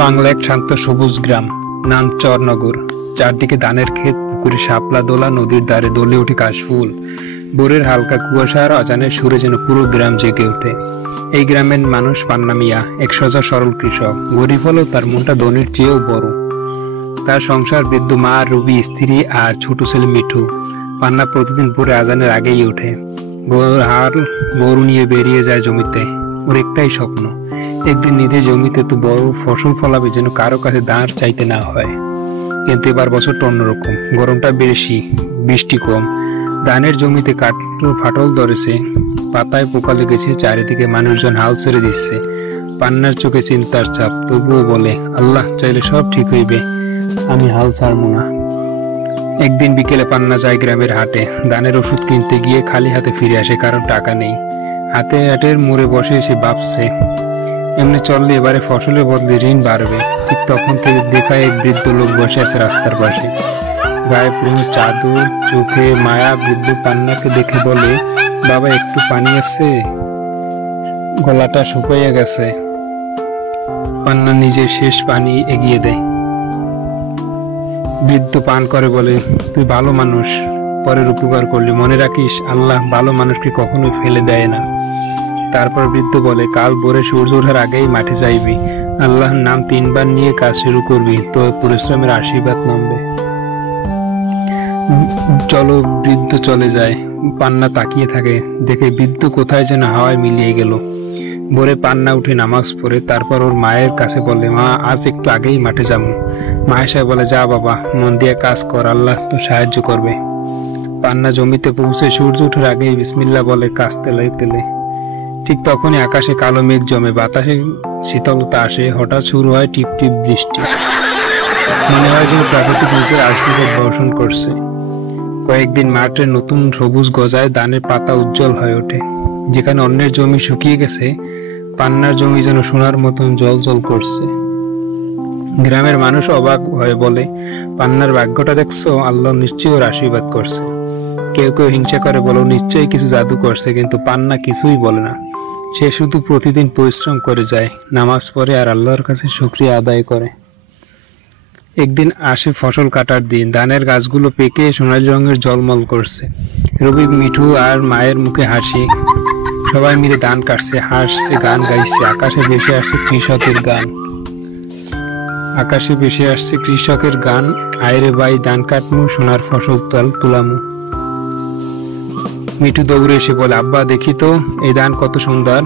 বাংলা এক শান্ত সবুজ গ্রাম, নাম চরনগর। চারদিকে ধানের ক্ষেত, পুকুরে শাপলা দোলা, নদীর ধারে দলে ওঠে কাশফুল। ভোরের হালকা কুয়াশা আর অজানের সুরে যেন পুরো গ্রাম জেগে ওঠে। এই গ্রামের মানুষ পান্না মিয়া, এক সোজা সরল কৃষক। গরিব হলেও তার মনটা ধনির চেয়েও বড়। তার সংসার বৃদ্ধ মা রবি, স্ত্রী আর ছোট ছেলে মিঠু। পান্না প্রতিদিন ভোরে আজানের আগেই ওঠে, হাল গরু নিয়ে বেরিয়ে যায় জমিতে। ওর একটাই স্বপ্ন, একদিন নিজে জমিতে তো বড় ফসল ফলাবে, যেন কারো কাছে দাঁড় চাইতে না হয়। কিন্তু এবার বছরটা অন্যরকম। গরমটা বেশি, বৃষ্টি কম। ধানের জমিতে কাঠল ফাটল ধরেছে, পাতায় পোকা লেগেছে, চারিদিকে মানুষজন হাল ছেড়ে দিচ্ছে। পান্নার চোখে চিন্তার চাপ, তবুও বলে, আল্লাহ চাইলে সব ঠিক হইবে, আমি হাল ছাড়বো না। একদিন বিকেলে পান্না যায় গ্রামের হাটে। ধানের ওষুধ কিনতে গিয়ে খালি হাতে ফিরে আসে, কারণ টাকা নেই। হাতে হাটের মোড়ে বসে এসে ভাবছে, এমনি চললে এবারে ফসলের বদলে ঋণ বাড়বে। ঠিক তখন থেকে দেখা এক বৃদ্ধ লোক বসে আছে রাস্তার পাশে, গায়ে পুরনো চাদর, চোখে মায়া। বৃদ্ধ পান্নাকে দেখে বলে, বাবা একটু পানি আছে, গলাটা শুকাইয়া গেছে। পান্না নিজে শেষ পানি এগিয়ে দেয়। বৃদ্ধ পান করে বলে, তুই ভালো মানুষ, পরের উপকার করলি, মনে রাখিস আল্লাহ ভালো মানুষকে কখনোই ফেলে দেয় না। তারপর বৃদ্ধ বলে, কাল ভোরে সূর্য ওঠার আগেই মাঠে যাইবি, আল্লাহর নাম 3 বার নিয়ে কাজ শুরু করবি, তো পরিশ্রমের আশীর্বাদ নামবে। চলো। বৃদ্ধ চলে যায়। পান্না তাকিয়ে থাকে, দেখে বৃদ্ধ কোথায় যেন হাওয়ায় মিলিয়ে গেল। ভোরে পান্না উঠে নামাজ পড়ে, তারপর ওর মায়ের কাছে বলে, মা আজ একটু আগেই মাঠে যাবো। মায়ের সাহেব বলে, যা বাবা, মন দিয়ে কাজ কর, আল্লাহ তো সাহায্য করবে। পান্না জমিতে পৌঁছে সূর্য ওঠার আগেই বিসমিল্লাহ বলে কাজ তেলে তেলে। ঠিক তখনই আকাশে কালো মেঘ জমে, বাতাসে শীতলতা আসে। হঠাৎ শুরু হয় টিপ টিপ বৃষ্টি। মনে হয় যেন প্রাকৃতিক নিজের আশীর্বাদ বর্ষণ করছে। কয়েকদিন মাঠের নতুন সবুজ গজায়, ধানের পাতা উজ্জ্বল হয়ে ওঠে। যেখানে অন্যের জমি শুকিয়ে গেছে, পান্নার জমি যেন সোনার মতন জল জল করছে। গ্রামের মানুষ অবাক হয়ে বলে, পান্নার ভাগ্যটা দেখছো, আল্লাহ নিশ্চয়ই ওর আশীর্বাদ করছে। কেউ কেউ হিংসা করে বলো, নিশ্চয়ই কিছু জাদু করছে। কিন্তু পান্না কিছুই বলে না। সে শুধু প্রতিদিন পরিশ্রম করে যায়, নামাজ পড়ে আর আল্লাহর কাছে শুকরিয়া আদায় করে। একদিন আসে ফসল কাটার দিন। ধানের গাছগুলো পেকে সোনালী রঙের জলমল করছে। রবি, মিঠু আর মায়ের মুখে হাসি। সবাই মিলে ধান কাটছে, হাসছে, গান গাইছে। আকাশে ভেসে আসছে কৃষকের গান। আয়রে ভাই ধান কাটমু, সোনার ফসল তুলামু। মিঠু দৌড়ে এসে বলে, আব্বা দেখি তো এই ধান কত সুন্দর।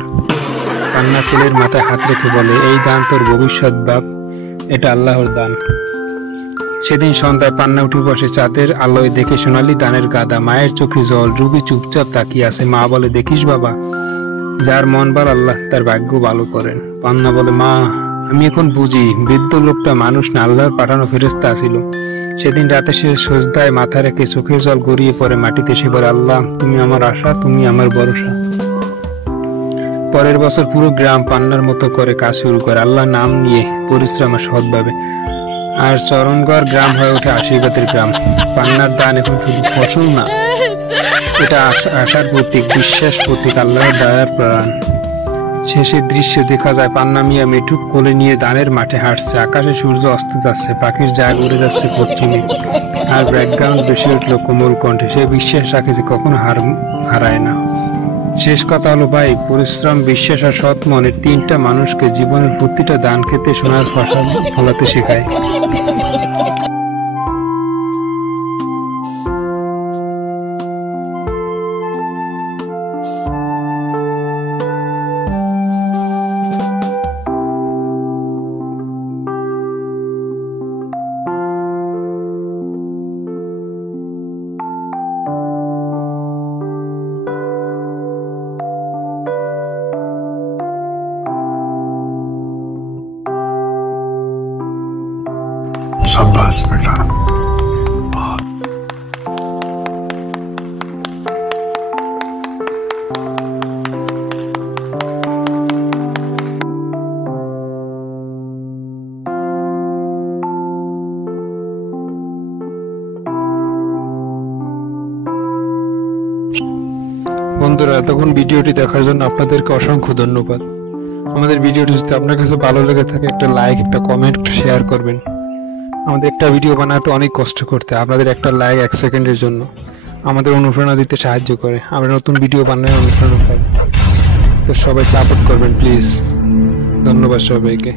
পান্না ছেলের মাথায় হাত রেখে বলে, এই ধান তোর ভবিষ্যৎ বাপ, এটা আল্লাহর দান। সেদিন সন্ধ্যায় পান্না উঠে বসে চাঁদের আলোয়, দেখে সোনালি ধানের গাদা। মায়ের চোখে জল। রুবি চুপচাপ তাকিয়ে আছে। মা বলে, দেখিস বাবা, যার মন ভালো আল্লাহ তার ভাগ্য ভালো করেন। পান্না বলে, মা আমি এখন বুঝি, বৃদ্ধ লোকটা মানুষ না, আল্লাহর পাঠানো ফেরেশতা ছিল। সেদিন রাতে সে সজদায় মাথা রেখে চোখের জল গড়িয়ে পড়ে মাটিতে। সে বলে, আল্লাহ তুমি আমার আশা, তুমি আমার ভরসা। পরের বছর পুরো গ্রাম পান্নার মতো করে কাজ শুরু করে, আল্লাহ নাম নিয়ে, পরিশ্রম আর সৎভাবে। আর চরণগড় গ্রাম হয়ে ওঠে আশীর্বাদের গ্রাম। পান্নার দান এখন শুধু ফসল না, এটা আশার প্রতীক, বিশ্বাস প্রতীক, আল্লাহর দয়ার প্রাণ। শেষের দৃশ্য দেখা যায়, পান্না মিয়া মিঠু কোলে নিয়ে ধানের মাঠে হাঁটছে। আকাশে সূর্য অস্ত যাচ্ছে, পাখির জাগ উড়ে যাচ্ছে পশ্চিমে। আর ব্যাকগ্রাউন্ড বেশি উঠলো কোমল কণ্ঠে। সে বিশ্বাস রাখে যে কখনো হারায় না। শেষ কথা হলো ভাই, পরিশ্রম, বিশ্বাস আর সৎ মনের 3টা মানুষকে জীবনের প্রতিটা দান খেতে সোনার ফসল ফলাতে শেখায়। शाबाश बेटा। বন্ধুরা, এতক্ষণ ভিডিওটি দেখার জন্য আপনাদেরকে অসংখ্য ধন্যবাদ। আমাদের ভিডিওটি যদি আপনার কাছে ভালো লেগে থাকে একটা লাইক, একটা কমেন্ট, একটা শেয়ার করবেন। আমাদের একটা ভিডিও বানাতে অনেক কষ্ট করতে, আপনাদের একটা লাইক 1 সেকেন্ডের জন্য আমাদের অনুপ্রেরণা দিতে সাহায্য করে। আমরা নতুন ভিডিও বানানোর অনুপ্রেরণা পাই। তো সবাই সাপোর্ট করবেন প্লিজ। ধন্যবাদ সবাইকে।